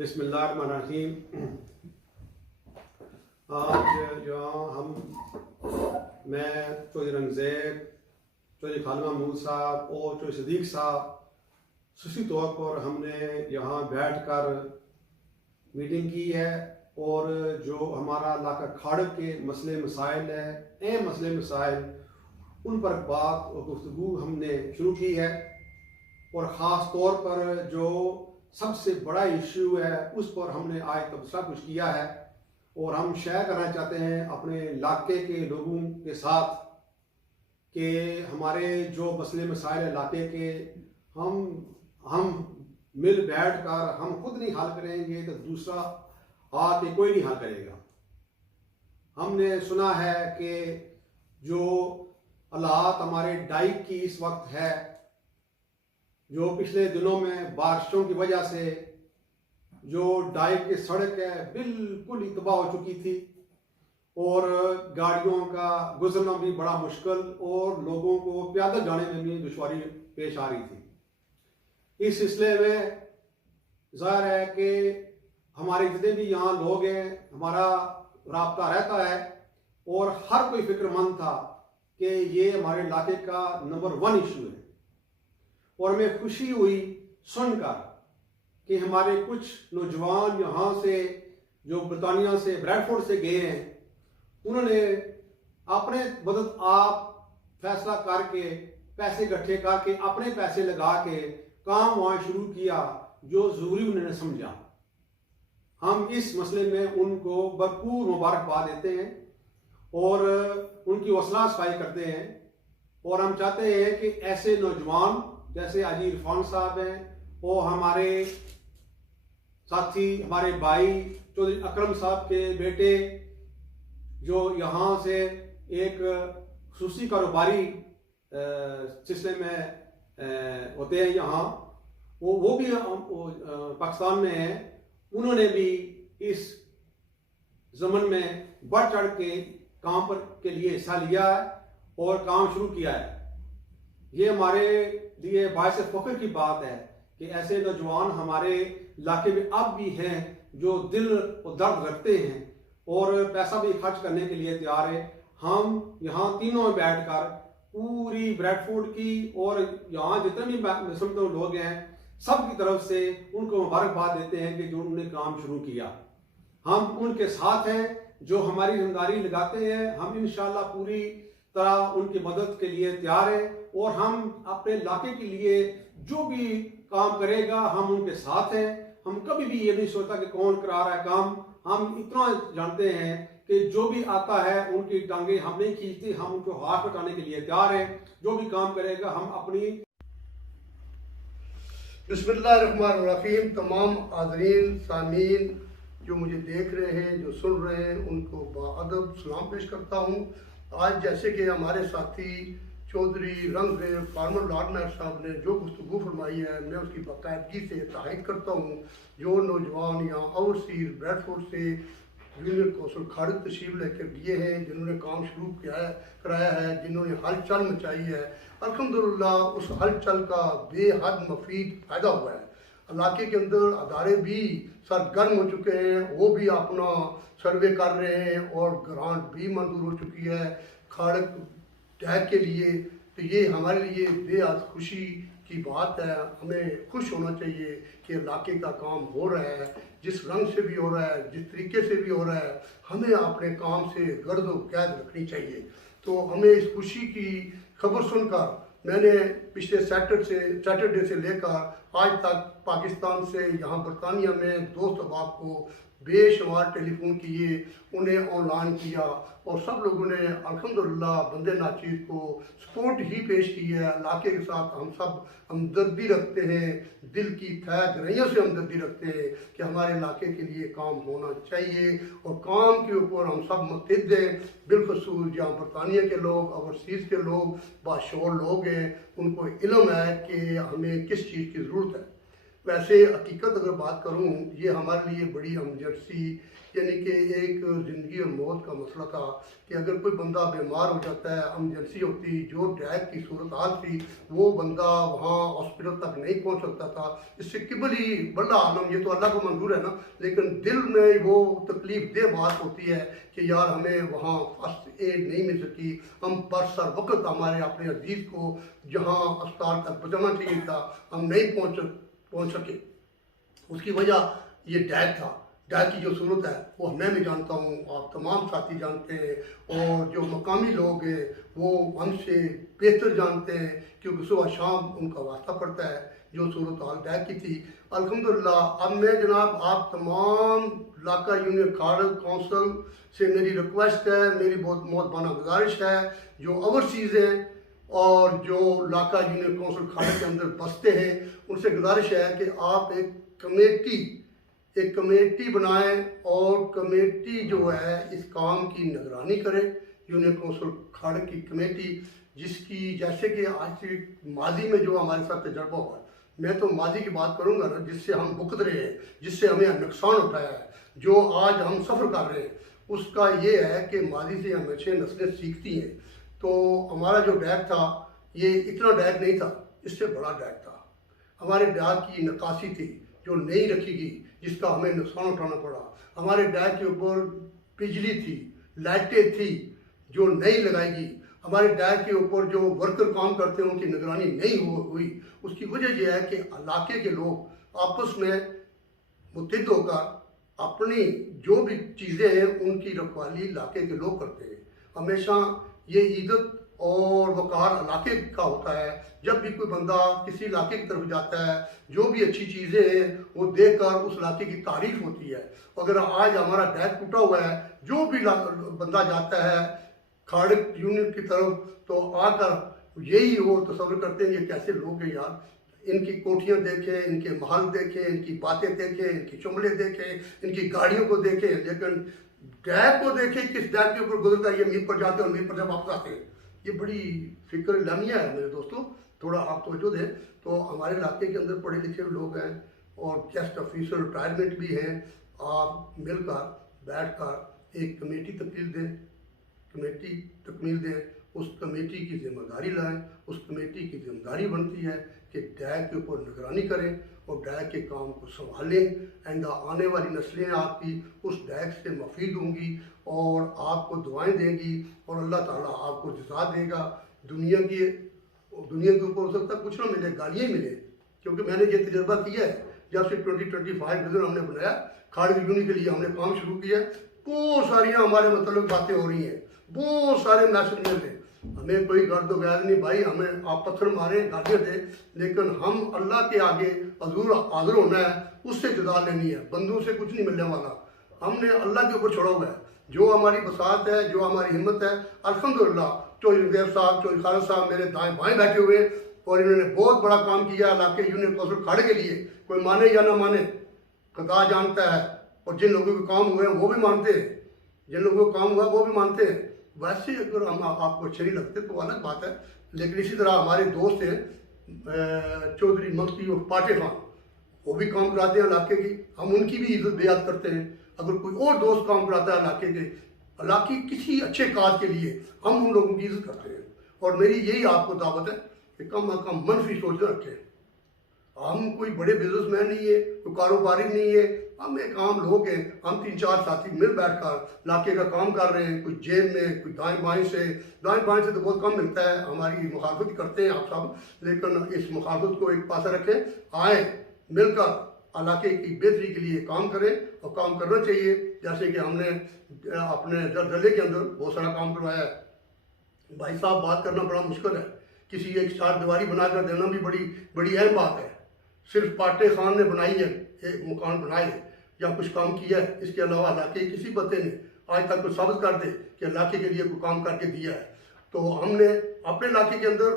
बिस्मिल्लाहिर्रहमानिर्रहीम। आज जो मैं चौधरी रंगज़ैब, चौधरी खालिद महमूद साहब और चौधरी सदीक साहब खुसूसी तौर पर हमने यहाँ बैठ कर मीटिंग की है और जो हमारा इलाका खाड़ के मसले मसाइल है, अहम मसले मसाइल, उन पर बात और गुफ्तगू हमने शुरू की है। और ख़ास तौर पर जो सबसे बड़ा इशू है उस पर हमने आज तबसरा कुछ किया है और हम शेयर करना चाहते हैं अपने इलाके के लोगों के साथ कि हमारे जो मसले मसाइल इलाके के हम मिल बैठ कर हम खुद नहीं हल करेंगे तो दूसरा आके कोई नहीं हल करेगा। हमने सुना है कि जो हालात हमारे डाइक की इस वक्त है, जो पिछले दिनों में बारिशों की वजह से जो डाइक की सड़क है बिल्कुल ही तबाह हो चुकी थी और गाड़ियों का गुजरना भी बड़ा मुश्किल और लोगों को पैदल जाने में भी दुश्वारी पेश आ रही थी। इस सिलसिले में ज़ाहिर है कि हमारे जितने भी यहाँ लोग हैं, हमारा राब्ता रहता है और हर कोई फिक्रमंद था कि ये हमारे इलाके का नंबर 1 इशू है। और हमें खुशी हुई सुनकर कि हमारे कुछ नौजवान यहाँ से जो बरतानिया से ब्रैडफोर्ड से गए हैं, उन्होंने अपने मदद आप फैसला करके पैसे इकट्ठे करके अपने पैसे लगा के काम वहाँ शुरू किया जो ज़रूरी उन्होंने समझा। हम इस मसले में उनको भरपूर मुबारकबाद देते हैं और उनकी हौसला अफजाई करते हैं और हम चाहते हैं कि ऐसे नौजवान जैसे हाजी इरफान साहब हैं और हमारे साथी हमारे भाई चौधरी अकरम साहब के बेटे जो यहाँ से एक खुसूसी कारोबारी सिलसिले में होते हैं, यहाँ वो भी पाकिस्तान में हैं, उन्होंने भी इस ज़मन में बढ़ चढ़ के काम पर के लिए हिस्सा लिया है और काम शुरू किया है। ये हमारे लिए बाइस फ़ख्र की बात है कि ऐसे नौजवान हमारे इलाके में अब भी हैं जो दिल और दर्द रखते हैं और पैसा भी खर्च करने के लिए तैयार है। हम यहाँ तीनों में बैठकर पूरी ब्रैडफोर्ड की और यहाँ जितने भी मुसलमान लोग हैं सब की तरफ से उनको मुबारकबाद देते हैं कि जो उन्होंने काम शुरू किया। हम उनके साथ हैं, जो हमारी जिम्मेदारी लगाते हैं हम इंशाअल्लाह पूरी तरह उनकी मदद के लिए तैयार हैं और हम अपने इलाके के लिए जो भी काम करेगा हम उनके साथ हैं। हम कभी भी ये नहीं सोचता कि कौन करा रहा है काम, हम इतना जानते हैं कि जो भी आता है उनकी टांगे हम नहीं खींचते, हम उनको हाथ बटाने के लिए तैयार हैं। जो भी काम करेगा हम अपनी। बिस्मिल्लाहिर्रहमानिर्रहीम। तमाम हाज़रीन सामीन जो मुझे देख रहे हैं, जो सुन रहे हैं, उनको बाअदब सलाम पेश करता हूँ। आज जैसे कि हमारे साथी चौधरी रंगज़ैब फार्मर लॉर्डनर साहब ने जो गुफ्तगू फरमाई है, मैं उसकी बाकायदगी से तायद करता हूँ। जो नौजवान यहाँ ओवरसीज ब्रैडफोर्ड से जूनियर कौंसल खाड़ तशरीफ लेकर दिए हैं, जिन्होंने काम शुरू कराया है, जिन्होंने हलचल मचाई है, अल्हम्दुलिल्लाह उस हलचल का बेहद मुफीद फ़ायदा हुआ है। इलाके के अंदर अदारे भी सरगर्म हो चुके हैं, वो भी अपना सर्वे कर रहे हैं और ग्रांट भी मंजूर हो चुकी है खाड़ टैग के लिए। तो ये हमारे लिए बेहद खुशी की बात है। हमें खुश होना चाहिए कि इलाके का काम हो रहा है, जिस रंग से भी हो रहा है, जिस तरीके से भी हो रहा है, हमें अपने काम से गर्द व कैद रखनी चाहिए। तो हमें इस खुशी की खबर सुनकर मैंने पिछले सैटरडे से लेकर आज तक पाकिस्तान से यहाँ बरतानिया में दोस्त अहबाब को बेशुमार टेलीफोन किए, उन्हें ऑनलाइन किया और सब लोगों ने अल्हम्दुलिल्लाह बंदे नाचीर को सपोर्ट ही पेश की है। इलाके के साथ हम सब हमदर्दी रखते हैं, दिल की तह गहराइयों से हमदर्दी रखते हैं कि हमारे इलाके के लिए काम होना चाहिए और काम के ऊपर हम सब मुत्तहिद हैं। बिलखसूस जहाँ बरतानिया के लोग, ओवरसीज़ के लोग, बाशोर लोग हैं, उनको इल्म है कि हमें किस चीज़ की ज़रूरत है। वैसे हकीकत अगर बात करूं, ये हमारे लिए बड़ी इमरजेंसी, यानी कि एक ज़िंदगी और मौत का मसला था कि अगर कोई बंदा बीमार हो जाता है, इमरजेंसी होती, जो डैक की सूरत हाल थी, वो बंदा वहाँ हॉस्पिटल तक नहीं पहुँच सकता था। इससे किबली बल्ला आलम, ये तो अल्लाह को मंजूर है ना, लेकिन दिल में वो तकलीफ दे बात होती है कि यार हमें वहाँ फर्स्ट एड नहीं मिल सकी, हम बरसर वक्त हमारे अपने अजीज़ को जहाँ अस्पताल तक पहुँचाना चाहिए था, हम नहीं पहुँच सके। उसकी वजह ये डैक था। डैक की जो सूरत है वो मैं भी जानता हूँ, आप तमाम साथी जानते हैं, और जो मकामी लोग हैं वो हमसे बेहतर जानते हैं, क्योंकि सुबह शाम उनका वास्ता पड़ता है। जो सूरत हाल डैक की थी, अल्हम्दुलिल्लाह अब मैं जनाब आप तमाम इलाका यूनियन खाड़क काउंसिल से मेरी रिक्वेस्ट है, मेरी बहुत मोहतबाना गुजारिश है, जो ओवरसीज़ हैं और जो इलाका यूनियन काउंसिल खाड़क के अंदर बसते हैं, उनसे गुजारिश है कि आप एक कमेटी बनाएं और कमेटी जो है इस काम की निगरानी करे। यूनियन काउंसिल खाड़क की कमेटी, जिसकी जैसे कि आज से माजी में जो हमारे साथ तजर्बा हुआ है, मैं तो माजी की बात करूंगा ना, जिससे हम भुगत रहे हैं, जिससे हमें नुकसान उठाया है, जो आज हम सफ़र कर रहे हैं, उसका ये है कि माजी से हमेशा नस्लें सीखती हैं। तो हमारा जो डैक था, ये इतना डैक नहीं था, इससे बड़ा डैक था। हमारे डैक की नक्काशी थी जो नहीं रखी गई, जिसका हमें नुकसान उठाना पड़ा। हमारे डैक के ऊपर बिजली थी, लाइटें थी जो नहीं लगाएगी। हमारे डैक के ऊपर जो वर्कर काम करते हैं उनकी निगरानी नहीं हुई। उसकी वजह यह है कि इलाके के लोग आपस में मुत्तहिद होकर अपनी जो भी चीज़ें हैं उनकी रखवाली इलाके के लोग करते हैं। हमेशा ये इज्जत और वकार इलाके का होता है। जब भी कोई बंदा किसी इलाके की तरफ जाता है, जो भी अच्छी चीज़ें हैं वो देखकर उस इलाके की तारीफ होती है। अगर आज हमारा डैक टूटा हुआ है, जो भी बंदा जाता है खाड़क यूनिट की तरफ, तो आकर यही वो तस्वर करते हैं ये कैसे लोग हैं यार, इनकी कोठियाँ देखें, इनके महल देखें, इनकी बातें देखें, इनकी चुमले देखें, इनकी गाड़ियों को देखें, लेकिन डैक को देखें किस डैक के ऊपर गुजरता है, ये मीर पर जाते हैं और मीर पर जब वापस आते हैं। ये बड़ी फिक्र लामिया है मेरे दोस्तों, थोड़ा आप तवज्जो दें। तो हमारे इलाके के अंदर पढ़े लिखे लोग हैं और गेस्ट ऑफिसर रिटायरमेंट भी हैं। आप मिलकर बैठकर एक कमेटी तकमील दें, उस कमेटी की जिम्मेदारी लाएं। उस कमेटी की जिम्मेदारी बनती है कि डैक के ऊपर निगरानी करें और डैक के काम को संभालें। आइंदा आने वाली नस्लें आपकी उस डैक से मुफीद होंगी और आपको दुआएं देंगी और अल्लाह ताला आपको जज़ा देगा। दुनिया के ऊपर हो सकता है कुछ ना मिले, गालियाँ ही मिले, क्योंकि मैंने ये तजर्बा किया है। जब से 2025 विजन हमने बनाया, खाड़क यूनियन के लिए हमने काम शुरू किया, बहुत सारी हमारे मतलब बातें हो रही हैं, बहुत सारे मैसेज मिल रहे। हमें कोई गर्द वैद नहीं भाई, हमें आप पत्थर मारे गालियाँ दे, लेकिन हम अल्लाह के आगे हजूर हाजिर होना है, उससे जुदा लेनी है, बंदों से कुछ नहीं मिलने वाला। हमने अल्लाह के ऊपर छोड़ा हुआ है। जो हमारी बसात है, जो हमारी हिम्मत है, अल्हम्दुलिल्लाह चौधरी देव साहब, चौधरी खालिद साहब मेरे दाएं बाएं बैठे हुए, और इन्होंने बहुत बड़ा काम किया इलाके यूनियन काउंसिल खाड़े के लिए। कोई माने या ना माने, खुदा जानता है, और जिन लोगों के काम हुए हैं वो भी मानते हैं, जिन लोगों को काम हुआ वो भी मानते हैं। वैसे अगर हम आपको अच्छे नहीं लगते तो अलग बात है, लेकिन इसी तरह हमारे दोस्त हैं चौधरी मुफ्ती और पाटे खान, वो भी काम कराते हैं इलाके की, हम उनकी भी इज्जत बेयाद करते हैं। अगर कोई और दोस्त काम कराता है इलाके किसी अच्छे काज के लिए, हम उन लोगों की इज्जत करते हैं। और मेरी यही आपको दावत है कि कम अज कम मनफी सोच रखें। हम कोई बड़े बिजनेसमैन नहीं है, कोई कारोबारी नहीं है, हम एक आम लोग हैं। हम 3-4 साथी मिल बैठकर इलाके का काम कर रहे हैं, कोई जेब में, कोई दाएं बाएं से तो बहुत कम मिलता है। हमारी मुखालफत करते हैं आप सब, लेकिन इस मुखालफत को एक पास रखें, आए मिलकर इलाके की बेहतरी के लिए काम करें और काम करना चाहिए। जैसे कि हमने अपने दर्जले के अंदर बहुत सारा काम करवाया है। भाई साहब, बात करना बड़ा मुश्किल है, किसी एक चार दीवारी बनाकर देना भी बड़ी अहम बात है। सिर्फ पाटे खान ने बनाई है, एक मकान बनाए या कुछ काम किया है, इसके अलावा इलाके किसी बंदे ने आज तक कोई साबित कर दे कि इलाके के लिए कोई काम करके दिया है। तो हमने अपने इलाके के अंदर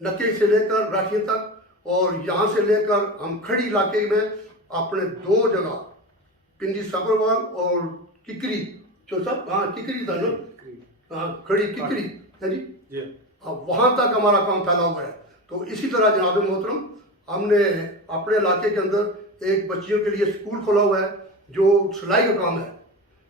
नक्के से लेकर राखियों तक और यहाँ से लेकर हम खड़ी इलाके में अपने 2 जगह, पिंडी सफरवाल और किकरी, जो सब किकरी था ना, खड़ी किकरी है जी, अब वहाँ तक हमारा काम फैला हुआ है। तो इसी तरह जनाब मोहतरम, हमने अपने इलाके के अंदर एक बच्चियों के लिए स्कूल खोला हुआ है जो सिलाई का काम है।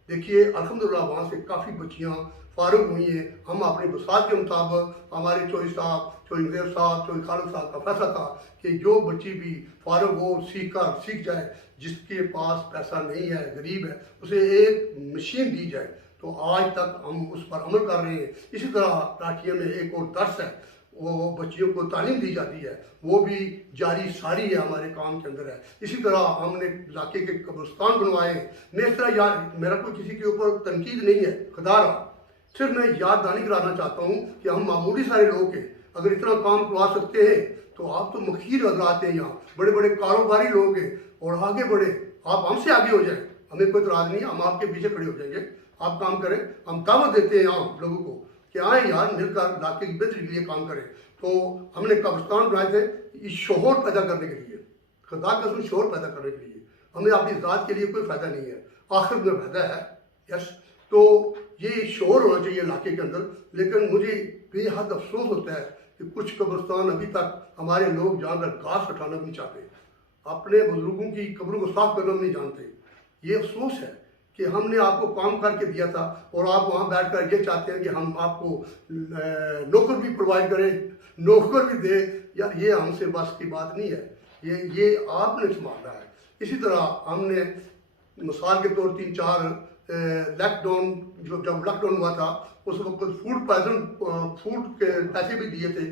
देखिए अल्हम्दुलिल्लाह वहाँ से काफ़ी बच्चियाँ फारूक हुई हैं। हम अपनी बसात के मुताबिक हमारे चौधरी साहब, चौधरी देव साहब, चौधरी खालिद साहब का फैसला था कि जो बच्ची भी फारूक हो सीख जाए, जिसके पास पैसा नहीं है, गरीब है, उसे एक मशीन दी जाए। तो आज तक हम उस पर अमल कर रहे हैं। इसी तरह राठिया में एक और दर्स है, वो बच्चियों को तालीम दी जाती है, वो भी जारी सारी है, हमारे काम के अंदर है। इसी तरह हमने इलाके के कब्रिस्तान बनवाए। मैं इस तरह याद, मेरा कोई किसी के ऊपर तनकीद नहीं है, खुदा रहा, सिर्फ मैं याद दहानी कराना चाहता हूँ कि हम मामूली सारे लोग हैं, अगर इतना काम करवा सकते हैं तो आप तो मखीर हजरात हैं, यहाँ बड़े बड़े कारोबारी लोग हैं और आगे बढ़े, आप हमसे आगे हो जाएं, हमें कोई इतराज़ नहीं है, हम आपके पीछे खड़े हो जाएंगे, आप काम करें। हम दावत देते हैं आप लोगों को कि आए यार मिलकर इलाके की बेहतरी के लिए काम करें। तो हमने कब्रिस्तान बनाए थे इस शोहर पैदा करने के लिए, खुदा का कसम शोहर पैदा करने के लिए, हमें अपनी ज़ात के लिए कोई फ़ायदा नहीं है, आखिर में फ़ायदा है। यस, तो ये शोर होना चाहिए इलाके के अंदर। लेकिन मुझे बेहद अफसोस होता है कि कुछ कब्रिस्तान अभी तक हमारे लोग जाकर घास हटाना नहीं चाहते, अपने बुजुर्गों की कब्रों को साफ करना नहीं जानते। ये अफसोस है कि हमने आपको काम करके दिया था और आप वहाँ बैठ कर ये चाहते हैं कि हम आपको नौकर भी प्रोवाइड करें, नौकर भी दे। यार ये हमसे बस की बात नहीं है, ये आपने संभालना है। इसी तरह हमने मिसाल के तौर 3-4 लॉकडाउन, जब लॉकडाउन हुआ था उस वक्त फूड के पैसे भी दिए थे,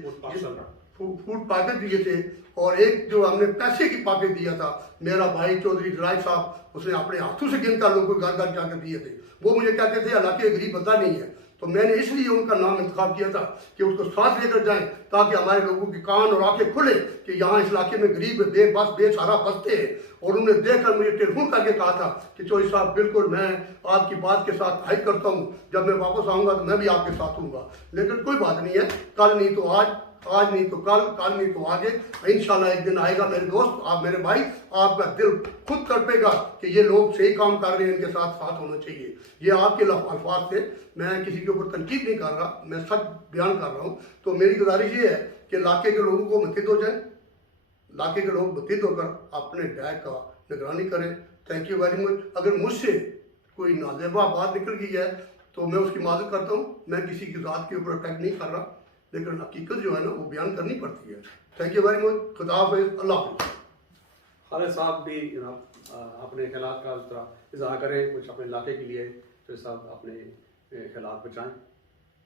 फूड पैकेट दिए थे, और एक जो हमने पैसे की पैकेट दिया था, मेरा भाई चौधरी राय साहब उसने अपने हाथों से गिनकर लोगों को घर घर जाकर दिए थे। वो मुझे कहते थे हालांकि गरीब बंदा नहीं है, तो मैंने इसलिए उनका नाम इंतखाब किया था कि उसको साथ लेकर जाएं ताकि हमारे लोगों की कान और आंखें खुले कि यहाँ इस इलाके में गरीब बेबस बेसहारा बसते हैं। और उन्हें देखकर मुझे टेलीफोन करके कहा था कि चौधरी साहब बिल्कुल मैं आपकी बात के साथ हाइट करता हूँ, जब मैं वापस आऊँगा तो मैं भी आपके साथ हूँगा। लेकिन कोई बात नहीं है, कल नहीं तो आज नहीं तो कल नहीं तो आगे, इंशाल्लाह एक दिन आएगा मेरे दोस्त, आप मेरे भाई, आपका दिल खुद तड़पेगा कि ये लोग सही काम कर रहे हैं, इनके साथ साथ होना चाहिए। ये आपके अल्फाज थे, मैं किसी के ऊपर तनकीद नहीं कर रहा, मैं सच बयान कर रहा हूँ। तो मेरी गुजारिश ये है कि इलाके के लोगों को मुतहिद हो जाए, इलाके के लोग मुतहिद होकर अपने डैग का निगरानी करें। Thank you very much. अगर मुझसे कोई नाजेबा बात निकल गई है तो मैं उसकी माजरत करता हूँ। मैं किसी की ज़ात के ऊपर अटैक नहीं कर रहा, लेकिन हकीकत जो है ना वो बयान करनी पड़ती है। Thank you very much. खुदा हाफिज़, अल्लाह हाफिज़। खालिद साहब भी अपने ख्यालात का इज़हार करें कुछ अपने इलाके के लिए, तो साहब अपने ख्यालात बचाएं।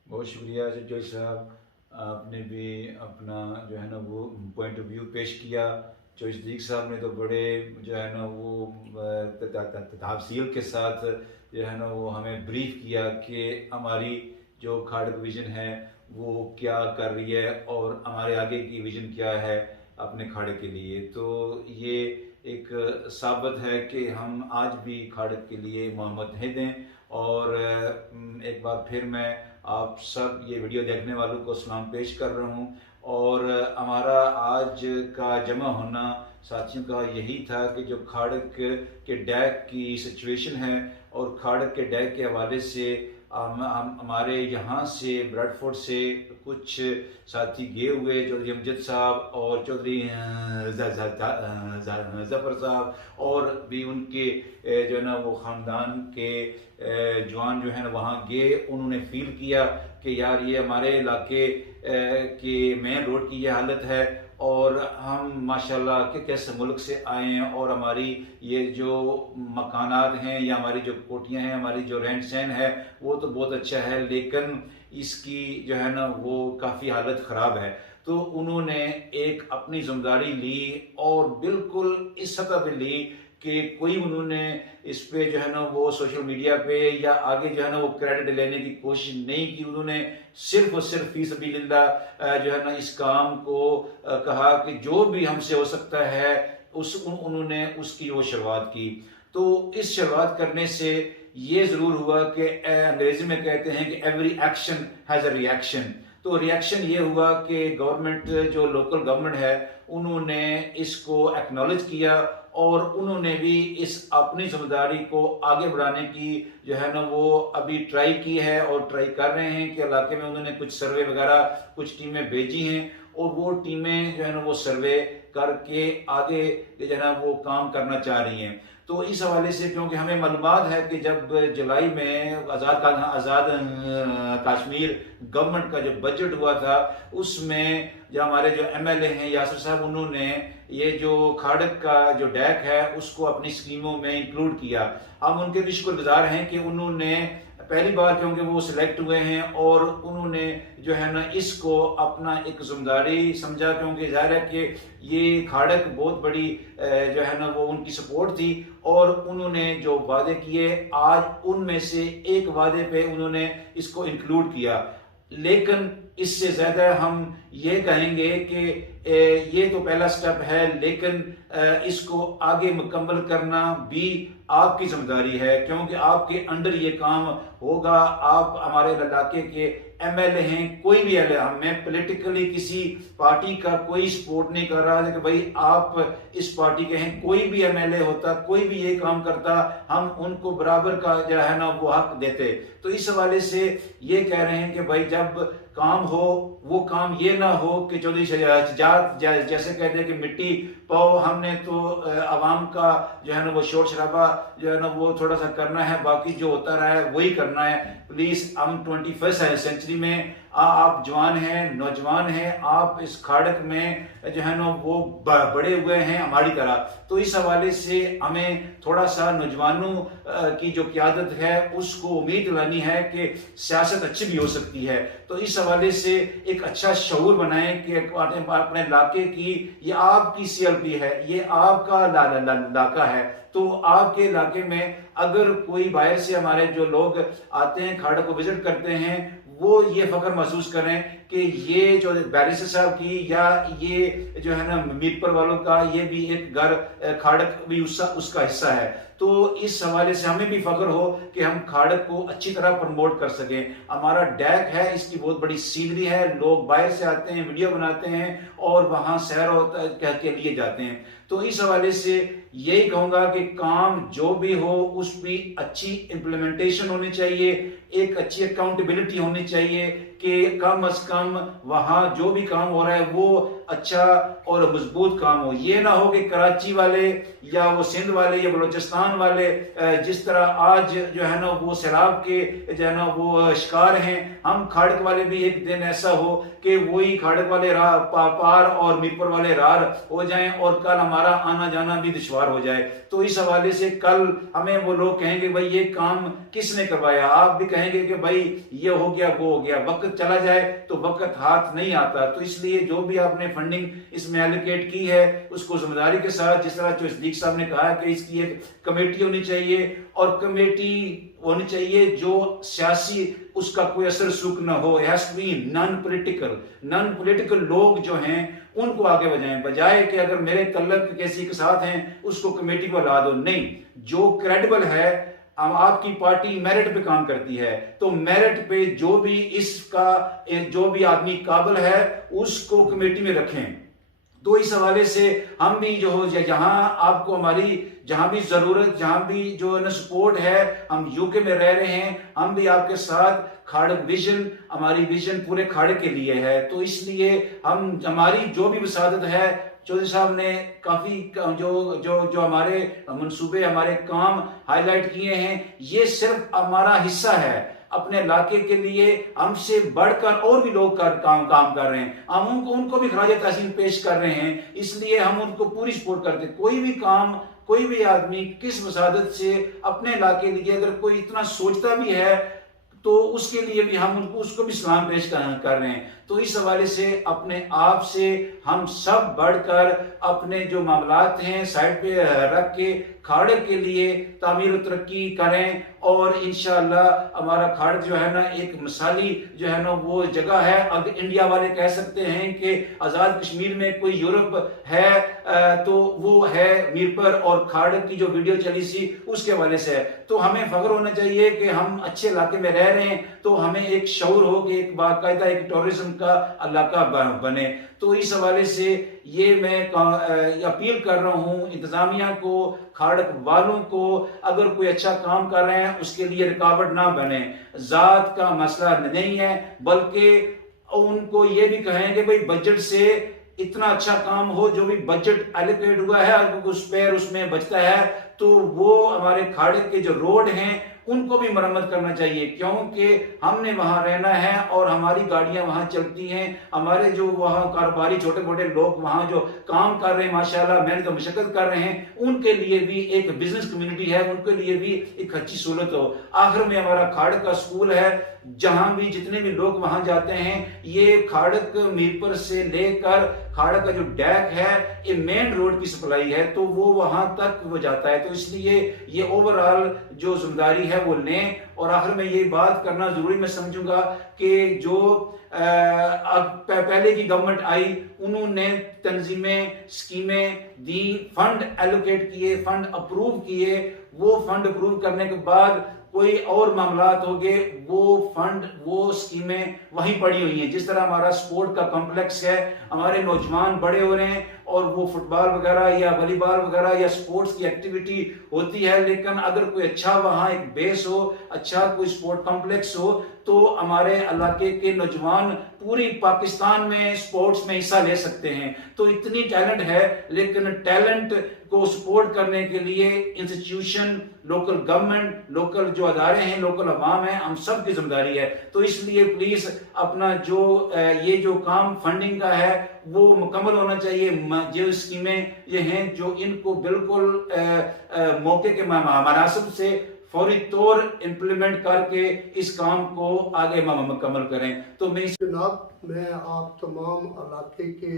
बहुत शुक्रिया जज साहब, आपने भी अपना जो है ना वो पॉइंट ऑफ व्यू पेश किया। जो सदीक साहब ने तो बड़े जो है ना वो तफसील के साथ जो है ना वो हमें ब्रीफ किया कि हमारी जो खाड़ विजन है वो क्या कर रही है और हमारे आगे की विजन क्या है अपने खाड़े के लिए। तो ये एक साबित है कि हम आज भी खाड़े के लिए मुतहिद हैं। और एक बार फिर मैं आप सब ये वीडियो देखने वालों को सलाम पेश कर रहा हूँ। और हमारा आज का जमा होना साथियों का यही था कि जो खाड़ के डैग की सिचुएशन है और खाड़ के डैग के हवाले से हमारे यहाँ से ब्रैडफोर्ड से कुछ साथी गए हुए, चौधरी अमजद साहब और चौधरी जफर साहब और भी उनके जो है ना वो ख़ानदान के जवान जो है ना वहाँ गए। उन्होंने फील किया कि यार ये हमारे इलाके के मेन रोड की ये हालत है और हम माशाल्लाह के कैसे मुल्क से आए हैं और हमारी ये जो मकानात हैं या हमारी जो कोठियाँ हैं, हमारी जो रहन सहन है वो तो बहुत अच्छा है, लेकिन इसकी जो है ना वो काफ़ी हालत ख़राब है। तो उन्होंने एक अपनी जिम्मेदारी ली और बिल्कुल इस सतह पे ली कि कोई उन्होंने इस पे जो है ना वो सोशल मीडिया पे या आगे जो है ना वो क्रेडिट लेने की कोशिश नहीं की। उन्होंने सिर्फ और सिर्फ फी सबीलिल्लाह जो है ना इस काम को कहा कि जो भी हमसे हो सकता है उन्होंने उसकी वो शुरुआत की। तो इस शुरुआत करने से ये ज़रूर हुआ कि अंग्रेजी में कहते हैं कि every action has a reaction. तो रिएक्शन ये हुआ कि गवर्नमेंट जो लोकल गवर्नमेंट है उन्होंने इसको एक्नॉलेज किया और उन्होंने भी इस अपनी जिम्मेदारी को आगे बढ़ाने की जो है ना वो अभी ट्राई की है और ट्राई कर रहे हैं कि इलाके में उन्होंने कुछ सर्वे वगैरह कुछ टीमें भेजी हैं और वो टीमें जो है ना वो सर्वे करके आगे जो है ना वो काम करना चाह रही हैं। तो इस हवाले से क्योंकि हमें मालूमात है कि जब जुलाई में आज़ाद कश्मीर गवर्नमेंट का जो बजट हुआ था उसमें जो हमारे जो MLA हैं यासिर साहब, उन्होंने ये जो खाड़क का जो डैक है उसको अपनी स्कीमों में इंक्लूड किया। हम उनके भी शुक्रगुजार हैं कि उन्होंने पहली बार क्योंकि वो सिलेक्ट हुए हैं और उन्होंने जो है ना इसको अपना एक जिम्मेदारी समझा, क्योंकि जाहिर है कि ये खाड़क बहुत बड़ी जो है ना वो उनकी सपोर्ट थी और उन्होंने जो वादे किए आज उनमें से एक वादे पे उन्होंने इसको इंक्लूड किया। लेकिन इससे ज्यादा हम ये कहेंगे कि ये तो पहला स्टेप है, लेकिन इसको आगे मुकम्मल करना भी आपकी जिम्मेदारी है, क्योंकि आपके अंडर ये काम होगा। आप हमारे इलाके के MLA हैं, कोई भी मैं पॉलिटिकली किसी पार्टी का कोई सपोर्ट नहीं कर रहा है कि भाई आप इस पार्टी के हैं। कोई भी MLA होता, कोई भी ये काम करता, हम उनको बराबर का जो है ना वो हक देते। तो इस हवाले से ये कह रहे हैं कि भाई जब काम हो वो काम ये ना हो कि चौधरी शजात जैसे कहते हैं कि मिट्टी पाओ, हमने तो आवाम का जो है ना वो शोर शराबा जो है ना वो थोड़ा सा करना है, बाकी जो होता रहा है वही करना है। प्लीज, हम 21st सेंचुरी में आप जवान हैं, नौजवान हैं, आप इस खाड़क में जो है ना वो बड़े हुए हैं हमारी तरह। तो इस हवाले से हमें थोड़ा सा नौजवानों की जो क़यादत है उसको उम्मीद लानी है कि सियासत अच्छी भी हो सकती है। तो इस हवाले से एक अच्छा शऊर बनाएं कि अपने इलाके की, ये आपकी CLP है, ये आपका इलाका है। तो आपके इलाके में अगर कोई बाहर से हमारे जो लोग आते हैं खाड़क को विजिट करते हैं, वो ये फख्र महसूस करें कि ये जो बैरिस्टर साहब की या ये जो है ना मीरपुर वालों का ये भी एक घर खाड़क भी उसका हिस्सा है। तो इस हवाले से हमें भी फख्र हो कि हम खाड़क को अच्छी तरह प्रमोट कर सकें। हमारा डैक है, इसकी बहुत बड़ी सीनरी है, लोग बाहर से आते हैं, वीडियो बनाते हैं और वहां सैर के लिए जाते हैं। तो इस हवाले से यही कहूंगा कि काम जो भी हो उसकी अच्छी इम्प्लीमेंटेशन होनी चाहिए, एक अच्छी अकाउंटेबिलिटी होनी चाहिए कि कम से कम वहां जो भी काम हो रहा है वो अच्छा और मजबूत काम हो। ये ना हो कि कराची वाले या वो सिंध वाले या बलोचिस्तान वाले जिस तरह आज जो है ना वो सैलाब के जो है ना वो शिकार हैं, हम खाड़क वाले भी एक दिन ऐसा हो कि वही खाड़क वाले पार और मीरपुर वाले रार हो जाएं और कल हमारा आना जाना भी दुश्वार हो जाए। तो इस हवाले से कल हमें वो लोग कहेंगे भाई ये काम किसने करवाया, आप भी कहेंगे कि भाई ये हो गया वो हो गया। वक्त चला जाए तो वक्त हाथ नहीं आता। तो इसलिए जो भी आपने फंडिंग इसमें एलोकेट की है उसको जिम्मेदारी के साथ, जिस तरह सिद्दीक साहब ने कहा कि इसकी एक कमेटी होनी चाहिए और कमेटी होनी चाहिए जो सियासी उसका कोई असर सुख न हो, नॉन पॉलिटिकल लोग जो हैं उनको आगे बजाएं, बजाय कि अगर मेरे तल्लक किसी के साथ हैं उसको कमेटी को ला दो। नहीं, जो क्रेडिबल है, आपकी पार्टी मेरिट पे काम करती है, तो मेरिट पे जो भी इसका जो भी आदमी काबिल है उसको कमेटी में रखें। तो इस हवाले से हम भी जो हो जहां आपको हमारी जहां भी जरूरत, जहां भी जो है ना सपोर्ट है, हम यूके में रह रहे हैं, हम भी आपके साथ खाड़क विजन, हमारी विजन पूरे खाड़क के लिए है। तो इसलिए हम हमारी जो भी वसादत है, चौधरी साहब ने काफी जो हमारे मंसूबे, हमारे काम हाईलाइट किए हैं, ये सिर्फ हमारा हिस्सा है। अपने इलाके के लिए हमसे बढ़कर और भी लोग काम कर रहे हैं, हम उनको भी खराज तहसीन पेश कर रहे हैं, इसलिए हम उनको पूरी सपोर्ट करते हैं। कोई भी काम, कोई भी आदमी किस वसादत से अपने इलाके के लिए अगर कोई इतना सोचता भी है तो उसके लिए भी हम उसको भी सलाम पेश कर रहे हैं। तो इस हवाले से अपने आप से हम सब बढ़कर अपने जो मामलात हैं साइड पे रख के खाड़क के लिए तामीर और तरक्की करें और इंशाअल्लाह हमारा खाड़क जो है ना एक मिसाली जो है ना वो जगह है। अगर इंडिया वाले कह सकते हैं कि आज़ाद कश्मीर में कोई यूरोप है तो वो है मीरपुर और खाड़क की जो वीडियो चली सी उसके हवाले से है। तो हमें फख्र होना चाहिए कि हम अच्छे इलाके में रह रहे हैं, तो हमें एक शऊर हो कि एक बाकायदा एक टूरिज्म का इलाका बने। तो इस हवाले से ये मैं अपील कर रहा हूँ इंतजामिया को, खाड़क वालों को, अगर कोई अच्छा काम कर रहे हैं उसके लिए रुकावट ना बने। जात का मसला नहीं है, बल्कि उनको ये भी कहें कि भाई बजट से इतना अच्छा काम हो, जो भी बजट एलोकेट हुआ है अगर कुछ स्पेयर उसमें बचता है तो वो हमारे खाड़े के जो रोड हैं उनको भी मरम्मत करना चाहिए, क्योंकि हमने वहां रहना है और हमारी गाड़ियां वहां चलती हैं। हमारे जो वहां कारोबारी छोटे मोटे लोग वहां जो काम कर रहे हैं माशाल्लाह मेहनत और मशक्कत कर रहे हैं, उनके लिए भी एक बिजनेस कम्युनिटी है, उनके लिए भी एक अच्छी सहूलत हो। आखिर में हमारा खाड़क का स्कूल है, जहां भी जितने भी लोग वहां जाते हैं, ये खाड़क मीरपुर से लेकर खाड़क का जो डैक है ये मेन रोड की सप्लाई है, तो वो वहां तक वो जाता है। तो इसलिए ये ओवरऑल जो जिम्मेदारी है वो लें। और आखिर में ये बात करना जरूरी मैं समझूंगा कि जो पहले की गवर्नमेंट आई उन्होंने तंजीमें स्कीमें दी, फंड एलोकेट किए, फंड अप्रूव किए, वो फंड अप्रूव करने के बाद कोई और मामलात हो गए, वो फंड वो स्कीमें वहीं पड़ी हुई हैं। जिस तरह हमारा स्पोर्ट का कॉम्प्लेक्स है, हमारे नौजवान बड़े हो रहे हैं और वो फुटबॉल वगैरह या वॉलीबॉल वगैरह या स्पोर्ट्स की एक्टिविटी होती है, लेकिन अगर कोई अच्छा वहां एक बेस हो, अच्छा कोई स्पोर्ट कॉम्प्लेक्स हो, तो हमारे इलाके के नौजवान पूरी पाकिस्तान में स्पोर्ट्स में हिस्सा ले सकते हैं। तो इतनी टैलेंट है, लेकिन टैलेंट को सपोर्ट करने के लिए इंस्टीट्यूशन, लोकल गवर्नमेंट, लोकल जो अदारे हैं, लोकल अवाम है, हम सब की जिम्मेदारी है। तो इसलिए प्लीज अपना जो ये जो काम फंडिंग का है वो मुकम्मल होना चाहिए। जो स्कीमें ये हैं जो इनको बिल्कुल मौके के मनासिब से फौरी तौर इम्प्लीमेंट करके इस काम को आगे मुकम्मल करें। तो मैं जनाब, मैं आप तमाम इलाके के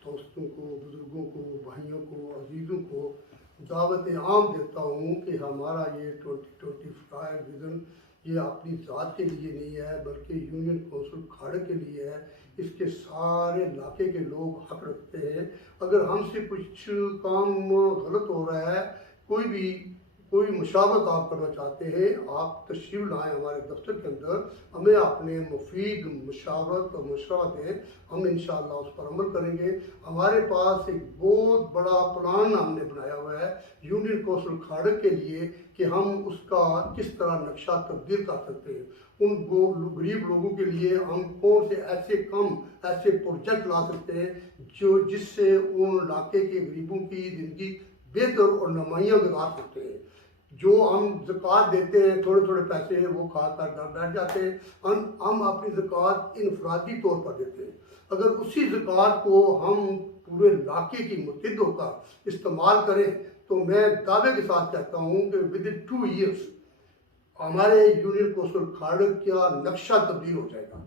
दोस्तों को, बुजुर्गों को, भाइयों को, अजीज़ों को दावत आम देता हूँ कि हमारा ये 2025 विज़न ये अपनी ज़ात के लिए नहीं है, बल्कि यूनियन कौंसिल खाड़क के लिए है। इसके सारे इलाके के लोग हक रखते हैं। अगर हमसे कुछ काम गलत हो रहा है, कोई मुशावरत आप करना चाहते हैं, आप तशरीफ़ लाएँ हमारे दफ्तर के अंदर, हमें अपने मुफीद मुशावरत और मशवरा दें, हम इंशाअल्लाह उस पर अमल करेंगे। हमारे पास एक बहुत बड़ा प्लान हमने बनाया हुआ है यूनियन कौंसिल खाड़क के लिए कि हम उसका किस तरह नक्शा तब्दील कर सकते हैं। उन गरीब लोगों के लिए हम कौन से ऐसे प्रोजेक्ट ला सकते हैं जिससे उन इलाके के गरीबों की ज़िंदगी बेहतर और नुमायाँ गुजार सकते हैं। जो हम ज़कात देते हैं, थोड़े थोड़े पैसे वो खा कर घर बैठ जाते हैं। हम अपनी ज़कात इनफरादी तौर पर देते हैं। अगर उसी ज़कात को हम पूरे इलाके की मुतहद होकर इस्तेमाल करें, तो मैं दावे के साथ कहता हूँ कि विदिन 2 ईयर्स हमारे यूनियन कौंसिल खाड़क का नक्शा तब्दील हो जाएगा।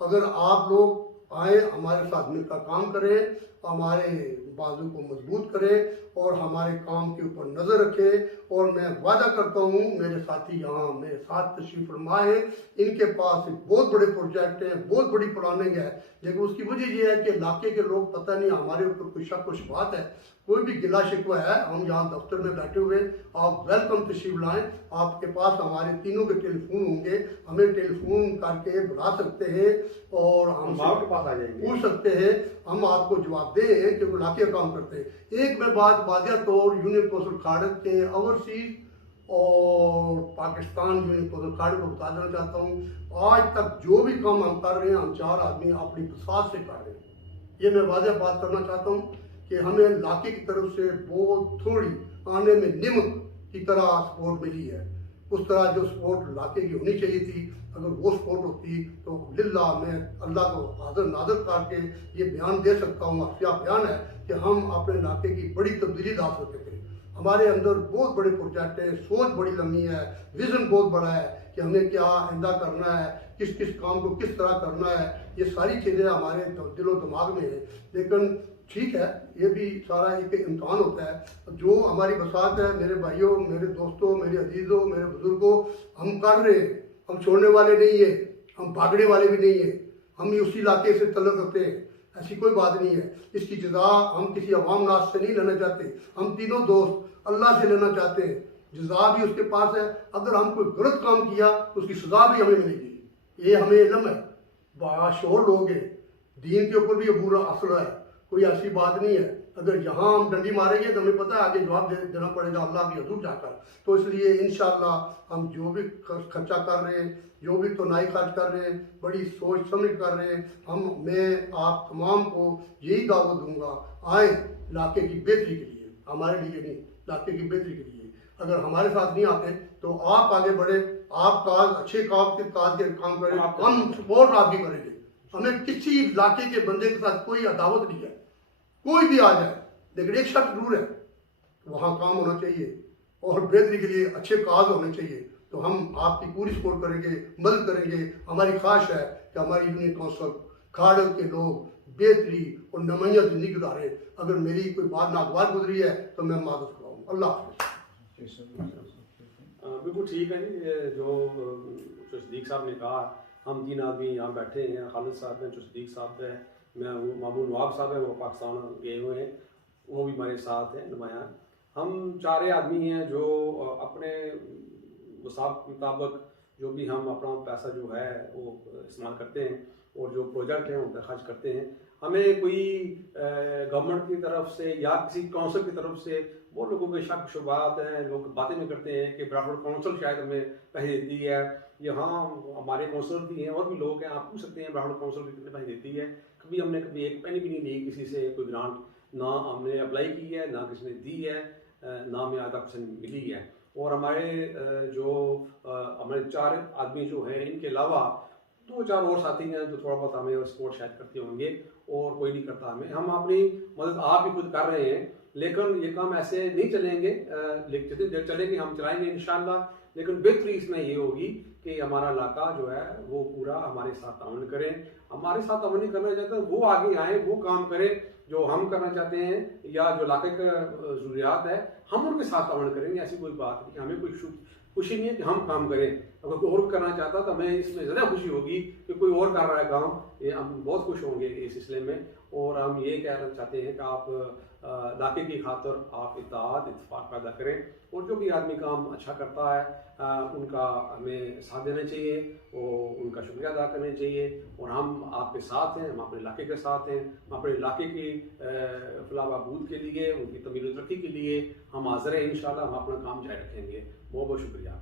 अगर आप लोग आए, हमारे साथ मिलकर काम करें, हमारे बाजू को मजबूत करें और हमारे काम के ऊपर नज़र रखें। और मैं वादा करता हूँ, मेरे साथी यहाँ मेरे साथ तशरीफ़ फरमा है, इनके पास एक बहुत बड़े प्रोजेक्ट हैं, बहुत बड़ी प्लानिंग है, लेकिन उसकी वजह यह है कि इलाके के लोग पता नहीं हमारे ऊपर कोई शक कुछ बात है, कोई भी गिला शिकवा है, हम यहाँ दफ्तर में बैठे हुए, आप वेलकम तशरीफ़ लाएँ। आपके पास हमारे तीनों के टेलीफोन होंगे, हमें टेलीफोन करके बुला सकते हैं और हम आपके पास आ जाएंगे, पूछ सकते हैं, हम आपको जवाब दें कि वो इलाके काम करते हैं। एक मैं बात वादिया तौर यूनियन कौंसिल खाड़क के ओवरसीज और पाकिस्तान यूनियन कौंसिल खाड़क को बता देना चाहता हूँ, आज तक जो भी काम हम कर रहे हैं, हम 4 आदमी अपनी बसात से कर रहे हैं। ये मैं वादिया बात करना चाहता हूँ कि हमें इलाके की तरफ से बहुत थोड़ी आने में निमक की तरह सपोर्ट मिली है। उस तरह जो सपोर्ट इलाके की होनी चाहिए थी, अगर वो सपोर्ट होती तो लिल्ला मैं अल्लाह को हाजिर नाज़र करके ये बयान दे सकता हूँ, अफिया बयान है कि हम अपने इलाके की बड़ी तब्दीली ला सकते थे। हमारे अंदर बहुत बड़े प्रोजेक्ट हैं, सोच बड़ी लंबी है, विज़न बहुत बड़ा है कि हमें क्या आइंदा करना है, किस किस काम को किस तरह करना है, ये सारी चीज़ें हमारे दिलो दिमाग में है। लेकिन ठीक है, ये भी सारा एक इम्तहान होता है। जो हमारी बसात है, मेरे भाइयों, मेरे दोस्तों, मेरे अजीज़ों, मेरे बुजुर्गों, हम कर रहे हैं, हम छोड़ने वाले नहीं है, हम भागने वाले भी नहीं है, हम उसी इलाके से तल्लुक़ रखते हैं, ऐसी कोई बात नहीं है। इसकी जज़ा हम किसी अवाम नास से नहीं लेना चाहते, हम तीनों दोस्त अल्लाह से लेना चाहते हैं। जज़ा भी उसके पास है, अगर हम कोई गलत काम किया तो उसकी सज़ा भी हमें मिलेगी। ये हमें इल्म है, बाशऊर लोग हैं, दीन के ऊपर भी ये बुरा असर है, कोई ऐसी बात नहीं है। अगर यहाँ हम डंडी मारेंगे तो हमें पता है आगे जवाब देना पड़ेगा अल्लाह की हजूर जाकर। तो इसलिए इंशाअल्लाह हम जो भी खर्चा कर रहे हैं, जो भी तोनाई खर्च कर रहे हैं, बड़ी सोच समझ कर रहे हैं। मैं आप तमाम को यही दावत दूंगा, आए इलाके की बेहतरी के लिए, हमारे लिए नहीं, इलाके की बेहतरी के लिए। अगर हमारे साथ नहीं आते तो आप आगे बढ़े, आप काज अच्छे काज के काम करें, हम सपोर्ट आपकी करेंगे। हमें किसी इलाके के बंदे के साथ कोई अदावत नहीं है, कोई भी आ जाए, लेकिन एक शर्त जरूर है, वहाँ काम होना चाहिए और बेहतरी के लिए अच्छे काज होने चाहिए। तो हम आपकी पूरी सपोर्ट करेंगे, मदद करेंगे। हमारी ख्वाहिश है कि हमारी यूनियन काउंसिल खाड़ के लोग बेहतरी और नुमाइया जिंदगी गुजारें। अगर मेरी कोई बात नागवार गुजरी है तो मैं मादत कराऊँ। अल्लाह हाफ़िज़। बिल्कुल ठीक है जी, जो सदीक साहब ने कहा, हम 3 आदमी यहाँ बैठे हैं, खालिद साहब हैं, जो सदीक साहब है, मैं हूँ, मामून नवाब साहब है, वो पाकिस्तान गए हुए हैं, वो भी हमारे साथ हैं नुमायां। हम 4 आदमी हैं जो अपने मुताबिक जो भी हम अपना पैसा जो है वो इस्तेमाल करते हैं और जो प्रोजेक्ट हैं उन पर खर्च करते हैं। हमें कोई गवर्नमेंट की तरफ से या किसी काउंसिल की तरफ से वो लोगों के शक शुबात हैं, लोग बातें भी करते हैं कि ब्राह्मण काउंसिल शायद हमें पैसे देती है। यहाँ हमारे काउंसिलर भी हैं और भी लोग हैं, आप पूछ सकते हैं ब्राह्मण काउंसिल कितने पैसे देती है। हमने कभी एक पैनी भी नहीं ली किसी से, कोई ग्रांट ना हमने अप्लाई की है, ना किसी ने दी है, ना हमें आधा % मिली है। और हमारे हमारे 4 आदमी जो हैं, इनके अलावा 2-4 और साथी हैं जो थोड़ा बहुत हमें सपोर्ट शायद करते होंगे, और कोई नहीं करता हमें। हम अपनी मदद आप भी खुद कर रहे हैं, लेकिन ये काम ऐसे नहीं चलेंगे, जितनी देर चलेंगे हम चलाएंगे इंशाल्लाह। लेकिन बेहतरी इसमें ये होगी कि हमारा इलाका जो है वो पूरा हमारे साथ ताउन करें। हमारे साथ ताउन नहीं करना चाहते वो आगे आए, वो काम करें जो हम करना चाहते हैं, या जो इलाके का ज़रूरियात है हम उनके साथ ताउन करेंगे। ऐसी कोई बात नहीं, हमें कोई खुशी नहीं है कि हम काम करें। अगर कोई और करना चाहता तो हमें इसमें ज़्यादा खुशी होगी कि कोई और कर रहा है काम, ये हम बहुत खुश होंगे इस सिलसिले में। और हम ये कहना चाहते हैं कि आप इलाके की खातर आप इत्तेफाक पैदा करें, और जो भी आदमी काम अच्छा करता है उनका हमें साथ देना चाहिए और उनका शुक्रिया अदा करना चाहिए। और हम आपके साथ हैं, हम अपने इलाके के साथ हैं, हम अपने इलाके की फलाह बहबूद के लिए, उनकी तमीर तरक्की के लिए हम हाज़िर हैं। इंशाल्लाह हम अपना काम जारी रखेंगे। बहुत बहुत शुक्रिया।